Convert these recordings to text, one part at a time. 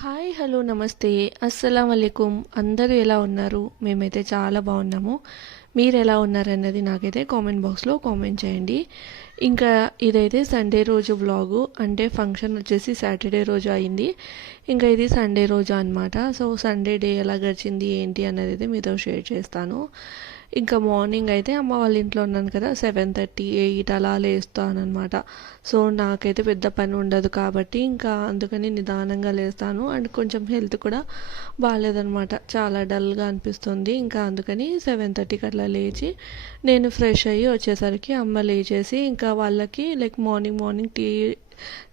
Hi hello నమస్తే. అస్సలం అలైకుమ్ అందరూ ఎలా ఉన్నారు? మేమైతే చాలా బాగున్నాము. మీరు ఎలా ఉన్నారన్నది నాకైతే కామెంట్ బాక్స్లో కామెంట్ చేయండి. ఇంకా ఇదైతే సండే రోజు వ్లాగు. అంటే ఫంక్షన్ వచ్చేసి సాటర్డే రోజు అయింది. ఇంకా ఇది సండే రోజు అనమాట సో సండే డే ఎలా గడిచింది ఏంటి అన్నది అయితే మీతో షేర్ చేస్తాను. ఇంకా మార్నింగ్ అయితే అమ్మ వాళ్ళ ఇంట్లో ఉన్నాను కదా సెవెన్ థర్టీ ఎయిట్ అలా లేస్తాను అనమాట సో నాకైతే పెద్ద పని ఉండదు కాబట్టి ఇంకా అందుకని నిదానంగా లేస్తాను. అండ్ కొంచెం హెల్త్ కూడా బాగాలేదనమాట చాలా డల్గా అనిపిస్తుంది. ఇంకా అందుకని సెవెన్ థర్టీకి అట్లా లేచి నేను ఫ్రెష్ అయ్యి వచ్చేసరికి అమ్మ లేచేసి ఇంకా వాళ్ళకి లైక్ మార్నింగ్ మార్నింగ్ టీ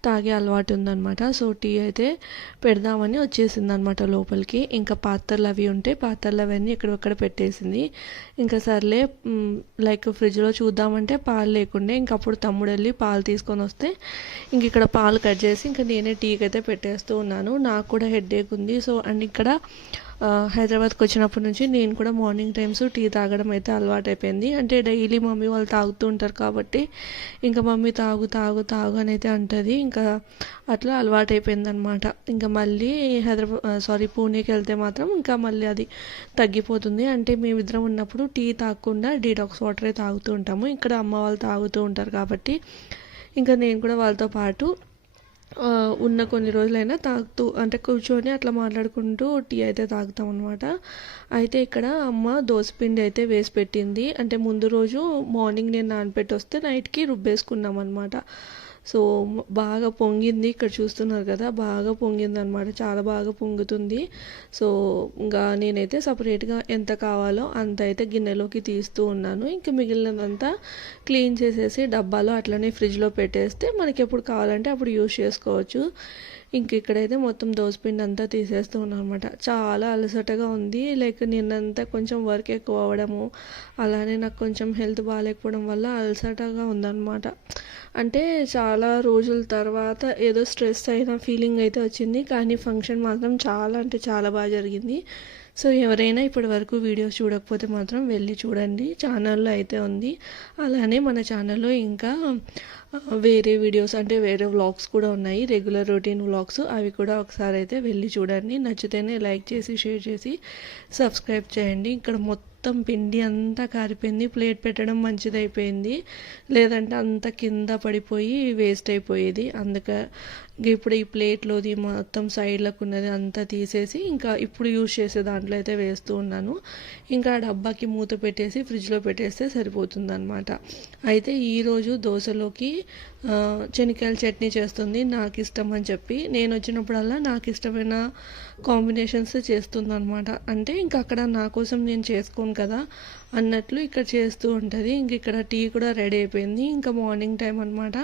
తాగే అలవాటు ఉందన్నమాట. సో టీ అయితే పెడదామని వచ్చేసింది అనమాట లోపలికి. ఇంకా పాత్రలు అవి ఉంటే పాత్రలు అవన్నీ ఎక్కడొక్కడ పెట్టేసింది. ఇంకా సర్లే లైక్ ఫ్రిడ్జ్లో చూద్దామంటే పాలు లేకుండే ఇంకా అప్పుడు తమ్ముడు వెళ్ళి పాలు తీసుకొని వస్తే ఇంక ఇక్కడ పాలు కట్ చేసి ఇంకా నేనే టీకి అయితే పెట్టేస్తూ ఉన్నాను. నాకు కూడా హెడేక్ ఉంది. సో అండ్ ఇక్కడ హైదరాబాద్కి వచ్చినప్పటి నుంచి నేను కూడా మార్నింగ్ టైమ్స్ టీ తాగడం అయితే అలవాటు అయిపోయింది అంటే డైలీ మమ్మీ వాళ్ళు తాగుతూ ఉంటారు కాబట్టి ఇంకా మమ్మీ తాగు తాగు తాగు అని అయితే అంటుంది. ఇంకా అట్లా అలవాటు అయిపోయింది అనమాట ఇంకా మళ్ళీ హైదరాబాద్ సారీ పూణేకి వెళ్తే మాత్రం ఇంకా మళ్ళీ అది తగ్గిపోతుంది. అంటే మేమిద్దరం ఉన్నప్పుడు టీ తాగకుండా డీటాక్స్ వాటరే తాగుతూ ఉంటాము. ఇక్కడ అమ్మ వాళ్ళు తాగుతూ ఉంటారు కాబట్టి ఇంకా నేను కూడా వాళ్ళతో పాటు ఉన్న కొన్ని రోజులైనా తాగుతూ అంటే కూర్చొని అట్లా మాట్లాడుకుంటూ టీ అయితే తాగుతాం అనమాట అయితే ఇక్కడ అమ్మ దోసపిండి అయితే వేసి పెట్టింది. అంటే ముందు రోజు మార్నింగ్ నేను నానపెట్టి వస్తే నైట్కి రుబ్బేసుకున్నాం అనమాట సో బాగా పొంగింది. ఇక్కడ చూస్తున్నారు కదా బాగా పొంగింది అనమాట చాలా బాగా పొంగుతుంది. సో ఇంకా నేనైతే సపరేట్గా ఎంత కావాలో అంత అయితే గిన్నెలోకి తీస్తూ ఉన్నాను. ఇంకా మిగిలినదంతా క్లీన్ చేసేసి డబ్బాలో అట్లనే ఫ్రిడ్జ్లో పెట్టేస్తే మనకి ఎప్పుడు కావాలంటే అప్పుడు యూజ్ చేసుకోవచ్చు. ఇంక ఇక్కడైతే మొత్తం దోసపిండి అంతా తీసేస్తూ ఉన్నాను అనమాట చాలా అలసటగా ఉంది. లైక్ నిన్నంతా కొంచెం వర్క్ ఎక్కువ అవ్వడము అలానే నాకు కొంచెం హెల్త్ బాగాలేకపోవడం వల్ల అలసటగా ఉందన్నమాట. అంటే చాలా రోజుల తర్వాత ఏదో స్ట్రెస్ అయిన ఫీలింగ్ అయితే వచ్చింది. కానీ ఫంక్షన్ మాత్రం చాలా అంటే చాలా బాగా జరిగింది. సో ఎవరైనా ఇప్పటి వరకు వీడియోస్ చూడకపోతే మాత్రం వెళ్ళి చూడండి. ఛానల్లో అయితే ఉంది. అలానే మన ఛానల్లో ఇంకా వేరే వీడియోస్ అంటే వేరే వ్లాగ్స్ కూడా ఉన్నాయి. Regular routine vlogs. అవి కూడా ఒకసారి అయితే వెళ్ళి చూడండి. నచ్చితేనే లైక్ చేసి షేర్ చేసి సబ్స్క్రైబ్ చేయండి. ఇక్కడ మొత్తం మొత్తం పిండి అంతా కారిపోయింది. ప్లేట్ పెట్టడం మంచిదైపోయింది. లేదంటే అంత కింద పడిపోయి వేస్ట్ అయిపోయేది. అందుక ఇప్పుడు ఈ ప్లేట్లోది మొత్తం సైడ్లకు ఉన్నది అంతా తీసేసి ఇంకా ఇప్పుడు యూజ్ చేసే దాంట్లో అయితే వేస్తూ ఉన్నాను. ఇంకా డబ్బాకి మూత పెట్టేసి ఫ్రిడ్జ్లో పెట్టేస్తే సరిపోతుంది అనమాట అయితే ఈరోజు దోశలోకి శనక్కాయల చట్నీ చేస్తుంది నాకు ఇష్టం అని చెప్పి. నేను వచ్చినప్పుడల్లా నాకు ఇష్టమైన కాంబినేషన్స్ చేస్తుంది అనమాట అంటే ఇంకా అక్కడ నా కోసం నేను చేసుకోను కదా. అన్నట్లు ఇక్కడ చేస్తూ ఉంటుంది. ఇంక ఇక్కడ టీ కూడా రెడీ అయిపోయింది. ఇంకా మార్నింగ్ టైం అనమాట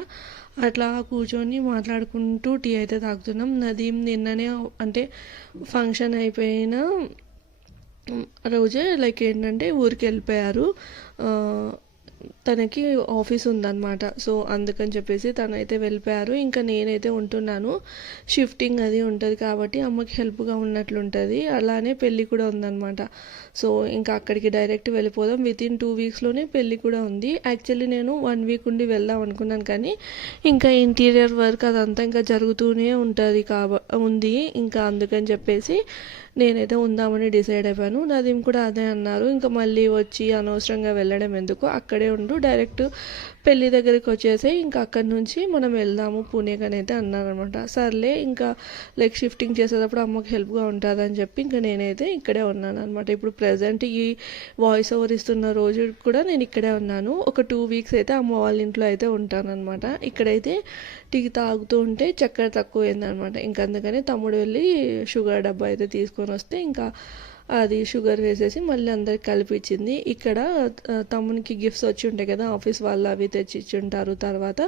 అట్లా కూర్చొని మాట్లాడుకుంటూ టీ అయితే తాగుతున్నాం. నదీం నిన్ననే అంటే ఫంక్షన్ అయిపోయిన రోజే లైక్ ఏంటంటే ఊరికి వెళ్ళిపోయారు తనకి ఆఫీస్ ఉందన్నమాట. సో అందుకని చెప్పేసి తనైతే వెళ్ళిపోయారు. ఇంకా నేనైతే ఉంటున్నాను. షిఫ్టింగ్ అది ఉంటుంది కాబట్టి అమ్మకి హెల్ప్గా ఉన్నట్లుంటుంది. అలానే పెళ్ళి కూడా ఉందన్నమాట. సో ఇంకా అక్కడికి డైరెక్ట్ వెళ్ళిపోదాం. విత్ ఇన్ టూ వీక్స్లోనే పెళ్ళి కూడా ఉంది. యాక్చువల్లీ నేను వన్ వీక్ ఉండి వెళ్దాం అనుకున్నాను కానీ ఇంకా ఇంటీరియర్ వర్క్ అదంతా ఇంకా జరుగుతూనే ఉంటుంది కాబ ఉంది. ఇంకా అందుకని చెప్పేసి నేనైతే ఉందామని డిసైడ్ అయిపోయాను. నదీం కూడా అదే అన్నారు. ఇంకా మళ్ళీ వచ్చి అనవసరంగా వెళ్ళడం ఎందుకు? అక్కడే ఉండు. డైరెక్ట్ పెళ్ళి దగ్గరికి వచ్చేసి ఇంకా అక్కడి నుంచి మనం వెళ్దాము పూణేకి అని అయితే అన్నారనమాట. సర్లే ఇంకా లైక్ షిఫ్టింగ్ చేసేటప్పుడు అమ్మకి హెల్ప్గా ఉంటుంది అని చెప్పి ఇంకా నేనైతే ఇక్కడే ఉన్నాను అనమాట ఇప్పుడు ప్రజెంట్ ఈ వాయిస్ ఓవర్ ఇస్తున్న రోజు కూడా నేను ఇక్కడే ఉన్నాను. ఒక టూ వీక్స్ అయితే అమ్మ వాళ్ళ ఇంట్లో అయితే ఉంటానన్నమాట ఇక్కడైతే టీ తాగుతూ ఉంటే చక్కెర తక్కువైందనమాట. ఇంకా అందుకని తమ్ముడు వెళ్ళి షుగర్ డబ్బా అయితే తీసుకొని వస్తే ఇంకా అది షుగర్ వేసేసి మళ్ళీ అందరికి కలిపించింది ఇక్కడ తమ్మునికి గిఫ్ట్స్ వచ్చి ఉంటాయి కదా ఆఫీస్ వాళ్ళు అవి తెచ్చిచ్చుంటారు. తర్వాత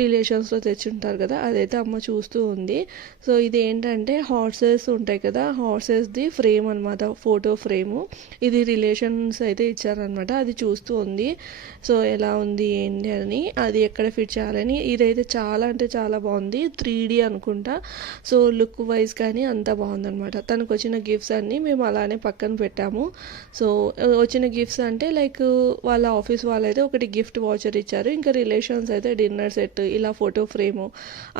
రిలేషన్స్లో తెచ్చుంటారు కదా అదైతే అమ్మ చూస్తూ ఉంది. సో ఇది ఏంటంటే హార్సెస్ ఉంటాయి కదా హార్సెస్ది ఫ్రేమ్ అనమాట ఫోటో ఫ్రేము ఇది రిలేషన్స్ అయితే ఇచ్చారనమాట అది చూస్తూ ఉంది. సో ఎలా ఉంది ఏంటి అని అది ఎక్కడ ఫిట్ చేయాలని. ఇదైతే చాలా అంటే చాలా బాగుంది త్రీ అనుకుంటా. సో లుక్ వైజ్ కానీ అంతా బాగుందనమాట తనకు వచ్చిన గిఫ్ట్స్ అన్నీ మేము అలానే పక్కన పెట్టాము. సో వచ్చిన గిఫ్ట్స్ అంటే లైక్ వాళ్ళ ఆఫీస్ వాళ్ళైతే ఒకటి గిఫ్ట్ వాచర్ ఇచ్చారు. ఇంకా రిలేషన్స్ అయితే డిన్నర్ సెట్ ఇలా ఫోటో ఫ్రేము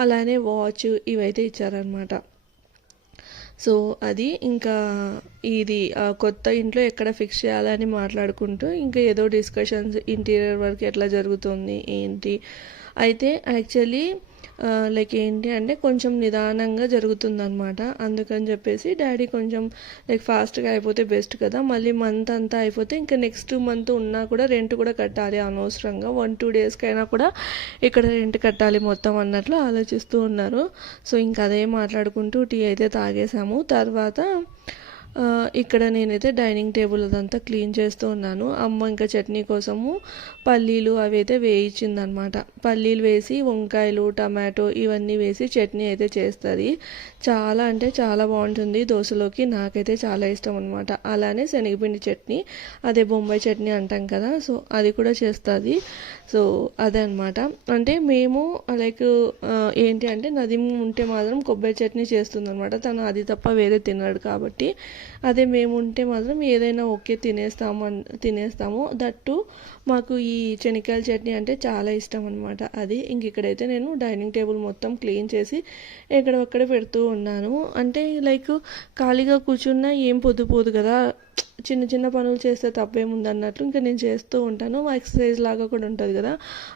అలానే వాచ్ ఇవైతే ఇచ్చారనమాట సో అది ఇంకా ఇది కొత్త ఇంట్లో ఎక్కడ ఫిక్స్ చేయాలని మాట్లాడుకుంటూ ఇంకా ఏదో డిస్కషన్స్ ఇంటీరియర్ వర్క్ ఎట్లా జరుగుతుంది ఏంటి? అయితే యాక్చువల్లీ లైక్ ఏంటి అంటే కొంచెం నిదానంగా జరుగుతుందనమాట అందుకని చెప్పేసి డాడీ కొంచెం లైక్ ఫాస్ట్గా అయిపోతే బెస్ట్ కదా. మళ్ళీ మంత్ అంతా అయిపోతే ఇంకా నెక్స్ట్ మంత్ ఉన్నా కూడా రెంట్ కూడా కట్టాలి అనవసరంగా. వన్ టూ డేస్కి అయినా కూడా ఇక్కడ రెంట్ కట్టాలి మొత్తం అన్నట్లు ఆలోచిస్తూ ఉన్నారు. సో ఇంకా అదే మాట్లాడుకుంటూ టీ అయితే తాగేసాము. తర్వాత ఇక్కడ నేనైతే డైనింగ్ టేబుల్ అదంతా క్లీన్ చేస్తూ ఉన్నాను. అమ్మ ఇంకా చట్నీ కోసము పల్లీలు అవి అయితే వేయించిందనమాట. పల్లీలు వేసి వంకాయలు టమాటో ఇవన్నీ వేసి చట్నీ అయితే చేస్తుంది. చాలా అంటే చాలా బాగుంటుంది దోశలోకి. నాకైతే చాలా ఇష్టం అనమాట. అలానే శనగపిండి చట్నీ అదే బొంబాయి చట్నీ అంటాం కదా సో అది కూడా చేస్తుంది. సో అదే అనమాట. అంటే మేము లైక్ ఏంటి అంటే నదిం ఉంటే మాత్రం కొబ్బరి చట్నీ చేస్తుంది అనమాట తను అది తప్ప వేరే తిన్నాడు కాబట్టి. అదే మేము ఉంటే మాత్రం ఏదైనా ఓకే తినేస్తాము అన్ తినేస్తాము. దట్టు మాకు ఈ శనక్కాయల చట్నీ అంటే చాలా ఇష్టం అనమాట అది ఇంక ఇక్కడైతే నేను డైనింగ్ టేబుల్ మొత్తం క్లీన్ చేసి ఎక్కడొక్కడ పెడుతూ ఉన్నాను. అంటే లైక్ ఖాళీగా కూర్చున్నా ఏం పొద్దుపోదు కదా. చిన్న చిన్న పనులు చేస్తే తప్పేముంది అన్నట్లు ఇంకా నేను చేస్తూ ఉంటాను. మా ఎక్సర్సైజ్ లాగా కూడా ఉంటుంది కదా.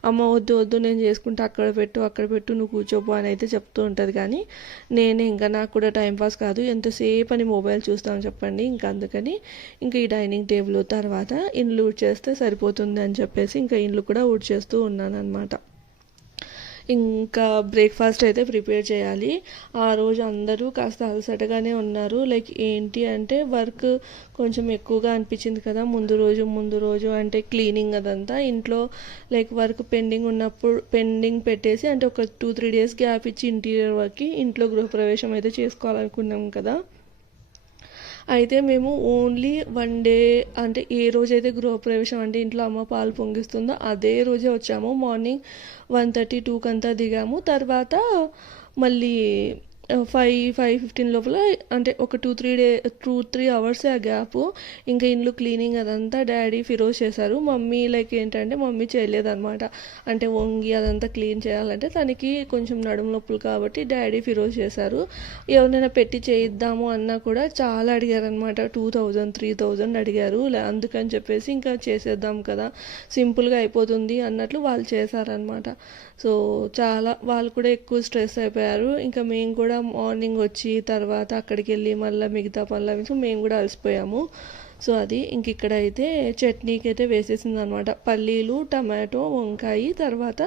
అమ్మ వద్దు వద్దు నేను చేసుకుంటే అక్కడ పెట్టు అక్కడ పెట్టు నువ్వు కూర్చోపో అని అయితే చెప్తూ ఉంటుంది కానీ నేనే ఇంకా నాకు కూడా టైంపాస్ కాదు. ఎంతసేపు అని మొబైల్ చూస్తాను చెప్పండి ఇంకా అందుకని ఇంకా ఈ డైనింగ్ టేబుల్ తర్వాత ఇండ్లు ఊడ్చేస్తే సరిపోతుంది అని చెప్పేసి ఇంకా ఇండ్లు కూడా ఊడ్ చేస్తూ ఉన్నాను అనమాట ఇంకా బ్రేక్ఫాస్ట్ అయితే ప్రిపేర్ చేయాలి. ఆ రోజు అందరూ కాస్త అలసటగానే ఉన్నారు. లైక్ ఏంటి అంటే వర్క్ కొంచెం ఎక్కువగా అనిపించింది కదా. ముందు రోజు ముందు రోజు అంటే క్లీనింగ్ అదంతా. ఇంట్లో లైక్ వర్క్ పెండింగ్ ఉన్నప్పుడు పెండింగ్ పెట్టేసి అంటే ఒక టూ త్రీ డేస్ గ్యాప్ ఇచ్చి ఇంటీరియర్ వర్క్కి ఇంట్లో గృహప్రవేశం అయితే చేసుకోవాలనుకున్నాం కదా. అయితే మేము ఓన్లీ వన్ డే అంటే ఏ రోజైతే గృహప్రవేశం అంటే ఇంట్లో అమ్మ పాలు పొంగిస్తుందో అదే రోజే వచ్చాము. మార్నింగ్ వన్ థర్టీ టూకి అంతా దిగాము. తర్వాత మళ్ళీ ఫైవ్ ఫైవ్ ఫిఫ్టీన్ లోపల అంటే ఒక two three day two three అవర్సే ఆ గ్యాప్ ఇంకా ఇండ్లు క్లీనింగ్ అదంతా డాడీ ఫిరోజ్ చేశారు. మమ్మీ లైక్ ఏంటంటే మమ్మీ చేయలేదన్నమాట. అంటే వంగి అదంతా క్లీన్ చేయాలంటే తనకి కొంచెం నడుము నొప్పులు కాబట్టి డాడీ ఫిరోజ్ చేశారు. ఎవరినైనా పెట్టి చేయిద్దాము అన్నా కూడా చాలా అడిగారనమాట టూ థౌజండ్ త్రీ థౌజండ్ అడిగారు. అందుకని చెప్పేసి ఇంకా చేసేద్దాం కదా సింపుల్గా అయిపోతుంది అన్నట్లు వాళ్ళు చేశారనమాట సో చాలా వాళ్ళు కూడా ఎక్కువ స్ట్రెస్ అయిపోయారు. ఇంకా మేము కూడా మార్నింగ్ వచ్చి తర్వాత అక్కడికి వెళ్ళి మళ్ళీ మిగతా పనులు అవి మేము కూడా అలసిపోయాము. సో అది ఇంక ఇక్కడ అయితే చట్నీకి అయితే వేసేసింది అనమాట పల్లీలు టమాటో వంకాయ తర్వాత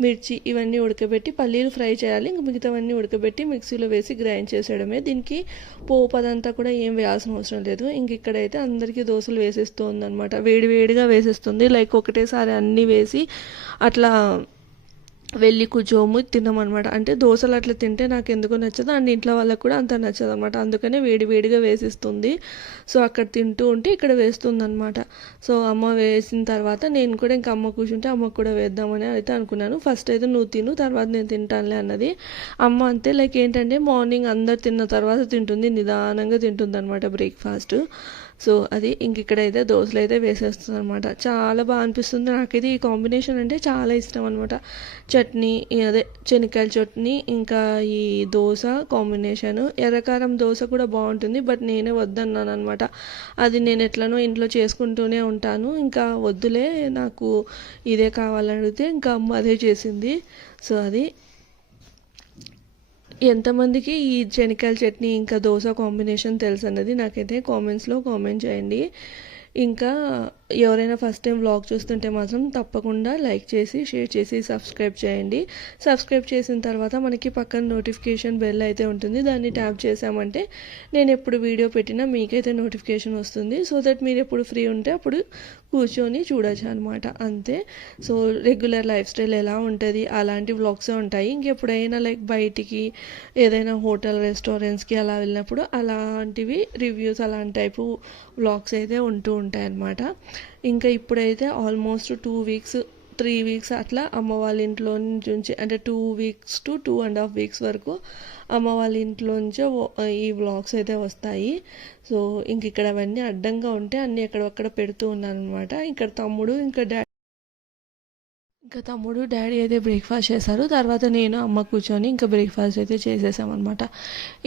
మిర్చి ఇవన్నీ ఉడకబెట్టి పల్లీలు ఫ్రై చేయాలి. ఇంక మిగతావన్నీ ఉడకబెట్టి మిక్సీలో వేసి గ్రైండ్ చేసేయడమే. దీనికి పోపు అదంతా కూడా ఏం వేయాల్సిన అవసరం లేదు. ఇంక ఇక్కడైతే అందరికీ దోశలు వేసేస్తుంది అనమాట వేడి వేడిగా వేసేస్తుంది. లైక్ ఒకటేసారి అన్నీ వేసి అట్లా వెళ్ళి కూర్చోము తినమనమాట అంటే దోశలు అట్లా తింటే నాకు ఎందుకో నచ్చదు. అండ్ ఇంట్లో వాళ్ళకి కూడా అంత నచ్చదు అనమాట అందుకనే వేడి వేడిగా వేసిస్తుంది. సో అక్కడ తింటూ ఉంటే ఇక్కడ వేస్తుంది అనమాట సో అమ్మ వేసిన తర్వాత నేను కూడా ఇంకా అమ్మ కూర్చుంటే అమ్మకు కూడా వేద్దామని అయితే అనుకున్నాను. ఫస్ట్ అయితే నువ్వు తిను తర్వాత నేను తింటానులే అన్నది. అమ్మ అంతే లైక్ ఏంటంటే మార్నింగ్ అందరు తిన్న తర్వాత తింటుంది. నిదానంగా తింటుంది అనమాట బ్రేక్ఫాస్ట్. సో అది ఇంక ఇక్కడైతే దోశలు అయితే వేసేస్తుంది అనమాట చాలా బాగా అనిపిస్తుంది. నాకైతే ఈ కాంబినేషన్ అంటే చాలా ఇష్టం అనమాట చట్నీ అదే శనక్కాయల చట్నీ ఇంకా ఈ దోశ కాంబినేషన్. ఎర్రకారం దోశ కూడా బాగుంటుంది బట్ నేనే వద్దన్నాను అనమాట అది నేను ఎట్లనో ఇంట్లో చేసుకుంటూనే ఉంటాను. ఇంకా వద్దులే నాకు ఇదే కావాలని అడిగితే ఇంకా అమ్మ అదే చేసింది. సో అది ఎంతమందికి ఈ శనక్కాయల చట్నీ ఇంకా దోశ కాంబినేషన్ తెలుసు అన్నది నాకైతే కామెంట్స్లో కామెంట్ చేయండి. ఇంకా ఎవరైనా ఫస్ట్ టైం వ్లాగ్ చూస్తుంటే మాత్రం తప్పకుండా లైక్ చేసి షేర్ చేసి సబ్స్క్రైబ్ చేయండి. సబ్స్క్రైబ్ చేసిన తర్వాత మనకి పక్కన నోటిఫికేషన్ బెల్ అయితే ఉంటుంది. దాన్ని ట్యాప్ చేసామంటే నేను ఎప్పుడు వీడియో పెట్టినా మీకైతే నోటిఫికేషన్ వస్తుంది. సో దట్ మీరు ఎప్పుడు ఫ్రీ ఉంటే అప్పుడు కూర్చొని చూడొచ్చు అనమాట అంతే. సో రెగ్యులర్ లైఫ్ స్టైల్ ఎలా ఉంటుంది? అలాంటి వ్లాగ్స్ ఉంటాయి. ఇంకెప్పుడైనా లైక్ బయటికి ఏదైనా హోటల్ రెస్టారెంట్స్కి అలా వెళ్ళినప్పుడు అలాంటివి రివ్యూస్ అలాంటి టైపు వ్లాగ్స్ అయితే ఉంటూ ఉంటాయి అన్నమాట ఇంకా ఇప్పుడైతే almost two weeks three weeks అట్లా అమ్మ వాళ్ళ ఇంట్లో నుంచి అంటే two weeks to two and half weeks వరకు అమ్మ వాళ్ళ ఇంట్లో నుంచే ఈ వ్లాగ్స్ అయితే వస్తాయి. సో ఇంక ఇక్కడ అవన్నీ అడ్డంగా ఉంటే అన్నీ ఎక్కడొక్కడ పెడుతూ ఉన్నాను అనమాట ఇక్కడ తమ్ముడు ఇంకా డా ఇంకా తమ్ముడు డాడీ అయితే బ్రేక్ఫాస్ట్ చేశారు. తర్వాత నేను అమ్మ కూర్చొని ఇంకా బ్రేక్ఫాస్ట్ అయితే చేసేసామన్నమాట.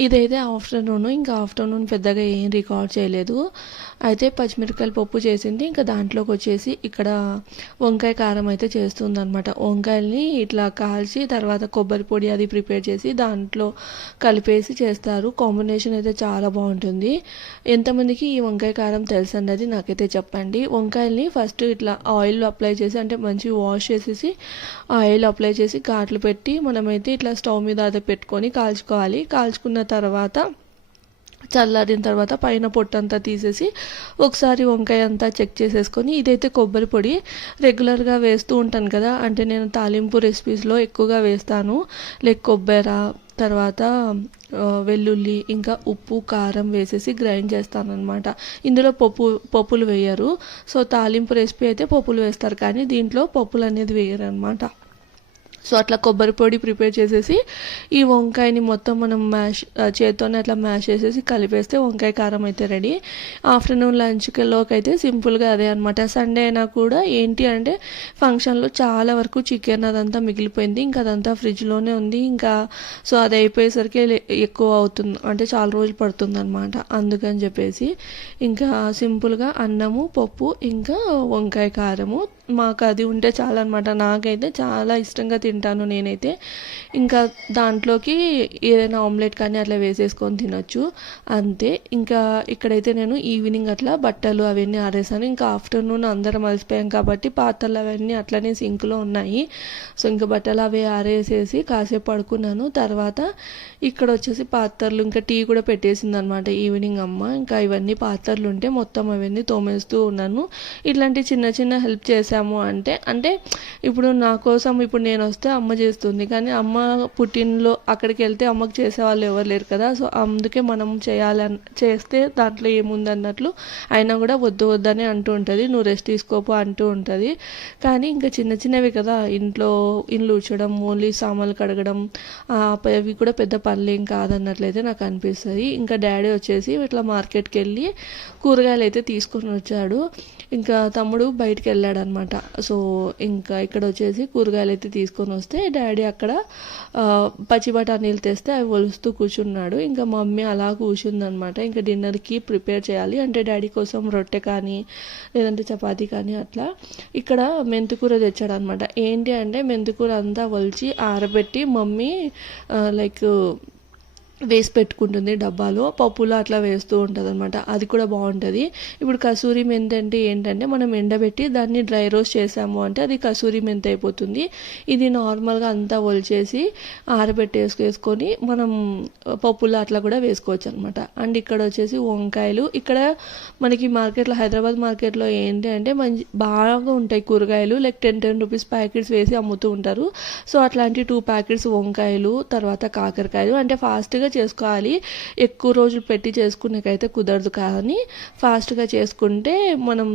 ఇదైతే ఆఫ్టర్నూన్ ఇంకా ఆఫ్టర్నూన్ పెద్దగా ఏం రికార్డ్ చేయలేదు. అయితే పచ్చిమిరపకాయల పప్పు చేసింది ఇంకా దాంట్లోకి వచ్చేసి ఇక్కడ వంకాయ కారం అయితే చేస్తుందన్నమాట. వంకాయల్ని ఇట్లా కాల్చి తర్వాత కొబ్బరి పొడి అది ప్రిపేర్ చేసి దాంట్లో కలిపేసి చేస్తారు. కాంబినేషన్ అయితే చాలా బాగుంటుంది. ఎంతమందికి ఈ వంకాయ కారం తెలుసు అన్నది నాకైతే చెప్పండి. వంకాయల్ని ఫస్ట్ ఇట్లా ఆయిల్ అప్లై చేసి అంటే మంచి వాష్ చేసి వేసేసి ఆయిల్ అప్లై చేసి ఘాట్లు పెట్టి మనమైతే ఇట్లా స్టవ్ మీద అది పెట్టుకొని కాల్చుకోవాలి. కాల్చుకున్న తర్వాత చల్లారిన తర్వాత పైన పొట్టంతా తీసేసి ఒకసారి వంకాయ అంతా చెక్ చేసేసుకొని ఇదైతే కొబ్బరి పొడి రెగ్యులర్గా వేస్తూ ఉంటాను కదా. అంటే నేను తాలింపు రెసిపీస్లో ఎక్కువగా వేస్తాను. లైక్ కొబ్బరి తర్వాత వెల్లుల్లి ఇంకా ఉప్పు కారం వేసేసి గ్రైండ్ చేస్తానమాట ఇందులో పప్పు పప్పులు వేయరు. సో తాలింపు రెసిపీ అయితే పప్పులు వేస్తారు. కానీ దీంట్లో పప్పులు అనేది వేయరు అనమాట సో అట్లా కొబ్బరి పొడి ప్రిపేర్ చేసేసి ఈ వంకాయని మొత్తం మనం మ్యాష్ చేత్తోనే అట్లా మ్యాష్ చేసేసి కలిపేస్తే వంకాయ కారం అయితే రెడీ. ఆఫ్టర్నూన్ లంచ్లోకి అయితే సింపుల్గా అదే అనమాట సండే అయినా కూడా ఏంటి అంటే ఫంక్షన్లో చాలా వరకు చికెన్ అదంతా మిగిలిపోయింది. ఇంకా అదంతా ఫ్రిడ్జ్లోనే ఉంది. ఇంకా సో అది అయిపోయేసరికి లే- ఎక్కువ అవుతుంది. అంటే చాలా రోజులు పడుతుంది అనమాట అందుకని చెప్పేసి ఇంకా సింపుల్గా అన్నము పప్పు ఇంకా వంకాయ కారము మాకు అది ఉంటే చాలా అనమాట నాకైతే చాలా ఇష్టంగా తింటాను నేనైతే. ఇంకా దాంట్లోకి ఏదైనా ఆమ్లెట్ కానీ అట్లా వేసేసుకొని తినొచ్చు. అంతే. ఇంకా ఇక్కడైతే నేను ఈవినింగ్ అట్లా బట్టలు అవన్నీ ఆరేసాను. ఇంకా ఆఫ్టర్నూన్ అందరం అలసిపోయాం కాబట్టి పాత్రలు అవన్నీ అట్లనే సింక్లో ఉన్నాయి. సో ఇంకా బట్టలు అవి ఆరేసేసి కాసేపు పడుకున్నాను. తర్వాత ఇక్కడ వచ్చేసి పాత్రలు ఇంకా టీ కూడా పెట్టేసింది అనమాట ఈవినింగ్ అమ్మ. ఇంకా ఇవన్నీ పాత్రలు ఉంటే మొత్తం అవన్నీ తోమేస్తూ ఉన్నాను. ఇట్లాంటి చిన్న చిన్న హెల్ప్ చేశాము అంటే అంటే ఇప్పుడు నా కోసం ఇప్పుడు నేను వస్తే అమ్మ చేస్తుంది. కానీ అమ్మ పుట్టినలో అక్కడికి వెళ్తే అమ్మకి చేసే వాళ్ళు ఎవరు లేరు కదా. సో అందుకే మనం చేయాలని చేస్తే దాంట్లో ఏముంది అన్నట్లు అయినా కూడా వద్దు వద్దని అంటూ ఉంటుంది. నువ్వు రెస్ట్ తీసుకోపో అంటూ ఉంటుంది. కానీ ఇంకా చిన్న చిన్నవి కదా. ఇంట్లో ఇల్లు ఊడ్చడం ఓన్లీ సామాన్లు కడగడం ఆ, అవి కూడా పెద్ద పనులు ఏం కాదన్నట్లయితే నాకు అనిపిస్తుంది. ఇంకా డాడీ వచ్చేసి ఇట్లా మార్కెట్కి వెళ్ళి కూరగాయలు అయితే తీసుకొని వచ్చాడు. ఇంకా తమ్ముడు బయటికి వెళ్ళాడు అనమాట సో ఇంకా ఇక్కడ వచ్చేసి కూరగాయలు అయితే తీసుకొని వస్తే డాడీ అక్కడ పచ్చి బఠానీలు తెస్తే అవి ఒలుస్తూ కూర్చున్నాడు. ఇంకా మమ్మీ అలా కూర్చుందనమాట. ఇంకా డిన్నర్కి ప్రిపేర్ చేయాలి. అంటే డాడీ కోసం రొట్టె కానీ లేదంటే చపాతీ కానీ అట్లా. ఇక్కడ మెంతికూర తెచ్చాడు అనమాట ఏంటి అంటే మెంతికూర అంతా ఒలిచి ఆరబెట్టి మమ్మీ లైక్ వేసి పెట్టుకుంటుంది డబ్బాలో. పప్పులో అట్లా వేస్తూ ఉంటుంది అనమాట అది కూడా బాగుంటుంది. ఇప్పుడు కసూరి మెంతి అంటే ఏంటంటే మనం ఎండబెట్టి దాన్ని డ్రై రోస్ట్ చేసాము అంటే అది కసూరి మెంతి అయిపోతుంది. ఇది నార్మల్గా అంతా ఒలిచేసి ఆరబెట్టేసుకొని మనం పప్పులో అట్లా కూడా వేసుకోవచ్చు అనమాట అండ్ ఇక్కడ వచ్చేసి వంకాయలు. ఇక్కడ మనకి మార్కెట్లో హైదరాబాద్ మార్కెట్లో ఏంటి అంటే మంచి బాగా ఉంటాయి కూరగాయలు. Like ten ten rupees packets వేసి అమ్ముతూ ఉంటారు. సో అట్లాంటి టూ ప్యాకెట్స్ వంకాయలు తర్వాత కాకరకాయలు. అంటే ఫాస్ట్గా చేసుకోవాలి. ఎక్కువ రోజులు పెట్టి చేసుకునేకైతే కుదరదు కానీ ఫాస్ట్గా చేసుకుంటే మనం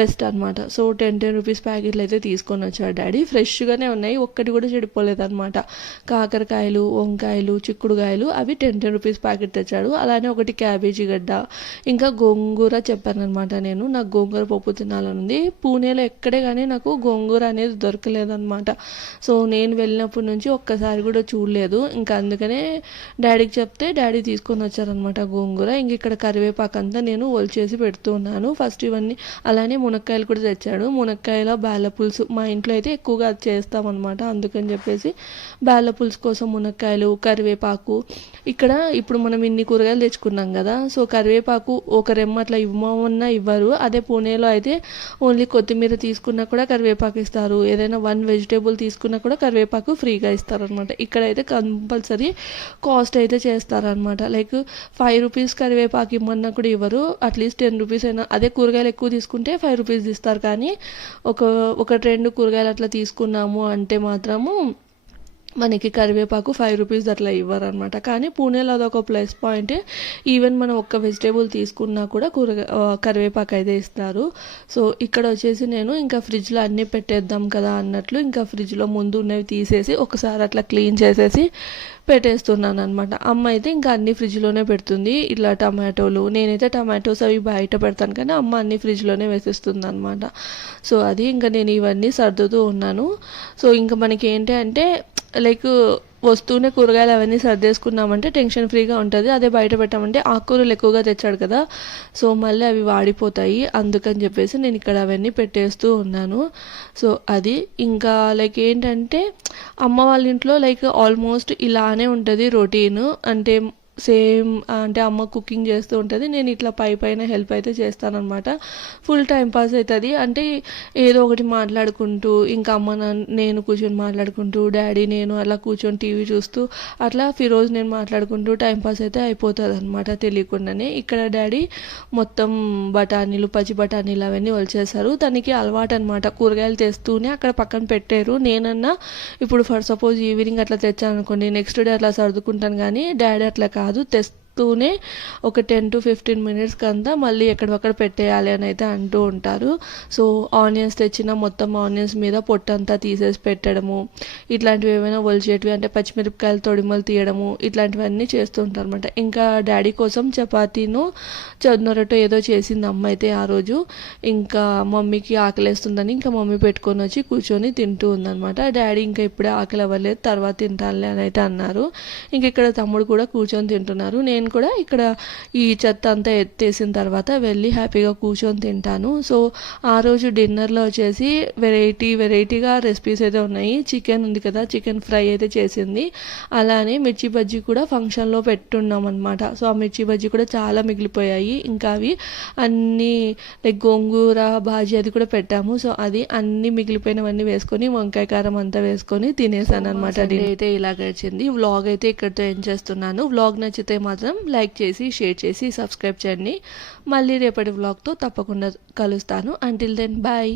బెస్ట్ అనమాట సో టెన్ టెన్ రూపీస్ ప్యాకెట్లు అయితే తీసుకొని వచ్చాడు డాడీ. ఫ్రెష్గానే ఉన్నాయి ఒక్కటి కూడా చెడిపోలేదు అనమాట కాకరకాయలు వంకాయలు చిక్కుడుకాయలు అవి టెన్ టెన్ రూపీస్ ప్యాకెట్ తెచ్చాడు. అలానే ఒకటి క్యాబేజీ గడ్డ. ఇంకా గోంగూర చెప్పాను అనమాట నేను. నాకు గోంగూర పప్పు తినాలని ఉంది పూణేలో ఎక్కడే కానీ నాకు గోంగూర అనేది దొరకలేదన్నమాట. సో నేను వెళ్ళినప్పటి నుంచి ఒక్కసారి కూడా చూడలేదు. ఇంకా అందుకనే డాడీ డాడీకి చెప్తే డాడీ తీసుకొని వచ్చారనమాట గోంగూర. ఇంక ఇక్కడ కరివేపాకు అంతా నేను ఒలిచేసి పెడుతున్నాను. ఫస్ట్ ఇవన్నీ అలానే మునక్కాయలు కూడా తెచ్చాడు. మునక్కాయల బేల పులుసు మా ఇంట్లో అయితే ఎక్కువగా అది చేస్తామన్నమాట. అందుకని చెప్పేసి బేల పులుసు కోసం మునక్కాయలు కరివేపాకు. ఇక్కడ ఇప్పుడు మనం ఇన్ని కూరగాయలు తెచ్చుకున్నాం కదా సో కరివేపాకు ఒక రెమ్మ అట్లా ఇవ్వమన్నా ఇవ్వరు. అదే పూణేలో అయితే ఓన్లీ కొత్తిమీర తీసుకున్నా కూడా కరివేపాకు ఇస్తారు. ఏదైనా వన్ వెజిటేబుల్ తీసుకున్నా కూడా కరివేపాకు ఫ్రీగా ఇస్తారనమాట ఇక్కడైతే కంపల్సరీ కాస్ట్ అయితే చేస్తారనమాట లైక్ ఫైవ్ రూపీస్ కరివేపాకు ఇమ్మన్నా కూడా ఇవ్వరు. అట్లీస్ట్ టెన్ రూపీస్ అయినా. అదే కూరగాయలు ఎక్కువ తీసుకుంటే ఫైవ్ రూపీస్ ఇస్తారు. కానీ ఒక ఒక రెండు కూరగాయలు అట్లా తీసుకున్నాము అంటే మాత్రము మనకి కరివేపాకు ఫైవ్ రూపీస్ అట్లా ఇవ్వరనమాట కానీ పూణేలో అదొక ప్లస్ పాయింట్ ఈవెన్ మనం ఒక్క వెజిటేబుల్ తీసుకున్నా కూడా కూరగా కరివేపాకు అయితే ఇస్తారు. సో ఇక్కడ వచ్చేసి నేను ఇంకా ఫ్రిడ్జ్లో అన్నీ పెట్టేద్దాం కదా అన్నట్లు ఇంకా ఫ్రిడ్జ్లో ముందు ఉన్నవి తీసేసి ఒకసారి అట్లా క్లీన్ చేసేసి పెట్టేస్తున్నాను అనమాట అమ్మ అయితే ఇంకా అన్ని ఫ్రిడ్జ్లోనే పెడుతుంది. ఇట్లా టమాటోలు నేనైతే టమాటోస్ అవి బయట పెడతాను కానీ అమ్మ అన్ని ఫ్రిడ్జ్లోనే వేసేస్తుంది అనమాట సో అది ఇంకా నేను ఇవన్నీ సర్దుతూ ఉన్నాను. సో ఇంకా మనకి ఏంటి అంటే లైక్ వస్తూనే కూరగాయలు అవన్నీ సర్దేసుకున్నామంటే టెన్షన్ ఫ్రీగా ఉంటుంది. అదే బయట పెట్టామంటే ఆకుకూరలు ఎక్కువగా తెచ్చాడు కదా. సో మళ్ళీ అవి వాడిపోతాయి. అందుకని చెప్పేసి నేను ఇక్కడ అవన్నీ పెట్టేస్తూ ఉన్నాను. సో అది ఇంకా లైక్ ఏంటంటే అమ్మ వాళ్ళ ఇంట్లో లైక్ ఆల్మోస్ట్ ఇలానే ఉంటుంది రొటీన్ అంటే సేమ్ అంటే అమ్మ కుకింగ్ చేస్తూ ఉంటుంది. నేను ఇట్లా పై పైన హెల్ప్ అయితే చేస్తానమాట ఫుల్ టైం పాస్ అవుతుంది అంటే ఏదో ఒకటి మాట్లాడుకుంటూ ఇంకా అమ్మ నేను కూర్చొని మాట్లాడుకుంటూ డాడీ నేను అలా కూర్చొని టీవీ చూస్తూ అట్లా ఫిరోజ్ నేను మాట్లాడుకుంటూ టైం పాస్ అయితే అయిపోతుంది అనమాట తెలియకుండానే. ఇక్కడ డాడీ మొత్తం బఠానీలు పచ్చి బఠానీలు అవన్నీ వలిచేశారు తనకి అలవాటు అనమాట కూరగాయలు తెస్తూనే అక్కడ పక్కన పెట్టారు. నేనన్నా ఇప్పుడు ఫర్ సపోజ్ ఈవినింగ్ అట్లా తెచ్చాను అనుకోండి నెక్స్ట్ డే అట్లా సర్దుకుంటాను కానీ డాడీ అట్లా కాదు. ಅದು ತೆಸ್ తెస్తూనే ఒక టెన్ టు ఫిఫ్టీన్ మినిట్స్కి అంతా మళ్ళీ ఎక్కడొక్కడ పెట్టేయాలి అని అయితే అంటూ ఉంటారు. సో ఆనియన్స్ తెచ్చిన మొత్తం ఆనియన్స్ మీద పొట్టంతా తీసేసి పెట్టడము ఇట్లాంటివి ఏమైనా ఒలిచేటివి అంటే పచ్చిమిరపకాయలు తొడిమలు తీయడము ఇట్లాంటివన్నీ చేస్తూ ఉంటారు అనమాట ఇంకా డాడీ కోసం చపాతీను చదునరొట్టు ఏదో చేసింది అమ్మ అయితే ఆ రోజు. ఇంకా మమ్మీకి ఆకలేస్తుందని ఇంకా మమ్మీ పెట్టుకొని వచ్చి కూర్చొని తింటూ ఉందనమాట డాడీ ఇంకా ఇప్పుడే ఆకలి అవ్వలేదు తర్వాత తింటానులే అని అయితే అన్నారు. ఇంక ఇక్కడ తమ్ముడు కూడా కూర్చొని తింటున్నారు. నేను కూడా ఇక్కడ ఈ చెత్త అంతా ఎత్తేసిన తర్వాత వెళ్ళి హ్యాపీగా కూర్చొని తింటాను. సో ఆ రోజు డిన్నర్లో వచ్చేసి వెరైటీ వెరైటీగా రెసిపీస్ అయితే ఉన్నాయి. చికెన్ ఉంది కదా చికెన్ ఫ్రై అయితే చేసింది. అలానే మిర్చి బజ్జీ కూడా ఫంక్షన్లో పెట్టున్నాం అనమాట సో ఆ మిర్చి బజ్జీ కూడా చాలా మిగిలిపోయాయి. ఇంకా అవి అన్నీ లైక్ గోంగూర బాజీ అది కూడా పెట్టాము. సో అది అన్ని మిగిలిపోయినవన్నీ వేసుకొని వంకాయ కారం అంతా వేసుకొని తినేసాను అనమాట అయితే ఇలా గడిచింది. వ్లాగ్ అయితే ఇక్కడితో ఏం చేస్తున్నాను. వ్లాగ్ నచ్చితే మాత్రం లైక్ చేసి షేర్ చేసి సబ్స్క్రైబ్ చేయండి. మళ్ళీ రేపటి వ్లాగ్తో తప్పకుండా కలుస్తాను. Until then bye